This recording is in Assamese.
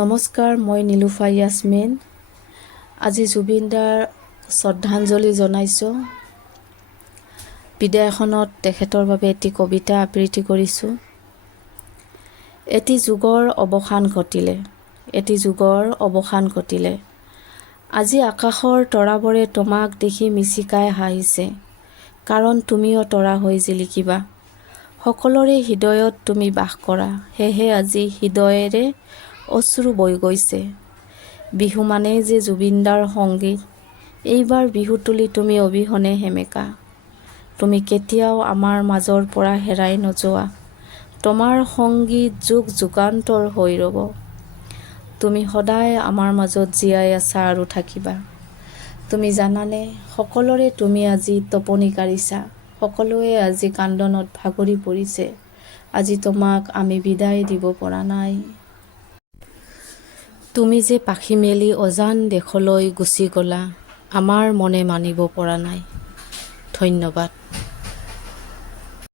নমস্কাৰ, মই নীলোফা ইয়াছমিন। আজি জুবিন দাৰ শ্ৰদ্ধাঞ্জলি জনাইছোঁ। বিদায়খনত তেখেতৰ বাবে এটি কবিতা আবৃত্তি কৰিছোঁ। এটি যুগৰ অৱসান ঘটিলে। আজি আকাশৰ তৰাবোৰে তোমাক দেখি মিচিকাই হাঁহিছে, কাৰণ তুমিও তৰা হৈ জিলিকিবা। সকলোৰে হৃদয়ত তুমি বাস কৰা, সেয়েহে আজি হৃদয়েৰে অশ্ৰু বৈ গৈছে। বিহু মানেই যে জুবিন দাৰ সংগীত। এইবাৰ বিহু তুলি তুমি অবিহনে সেমেকা। তুমি কেতিয়াও আমাৰ মাজৰ পৰা হেৰাই নোযোৱা। তোমাৰ সংগীত যুগ যুগান্তৰ হৈ ৰ'ব। তুমি সদায় আমাৰ মাজত জীয়াই আছা আৰু থাকিবা। তুমি জানানে, সকলোৰে তুমি আজি টোপনি কাঢ়িছা। সকলোৱে আজি কান্দনত ভাগৰি পৰিছে। আজি তোমাক আমি বিদায় দিব পৰা নাই। তুমি যে পাখি মেলি অজান দেশলৈ গুচি গ'লা, আমাৰ মনে মানিব পৰা নাই। ধন্যবাদ।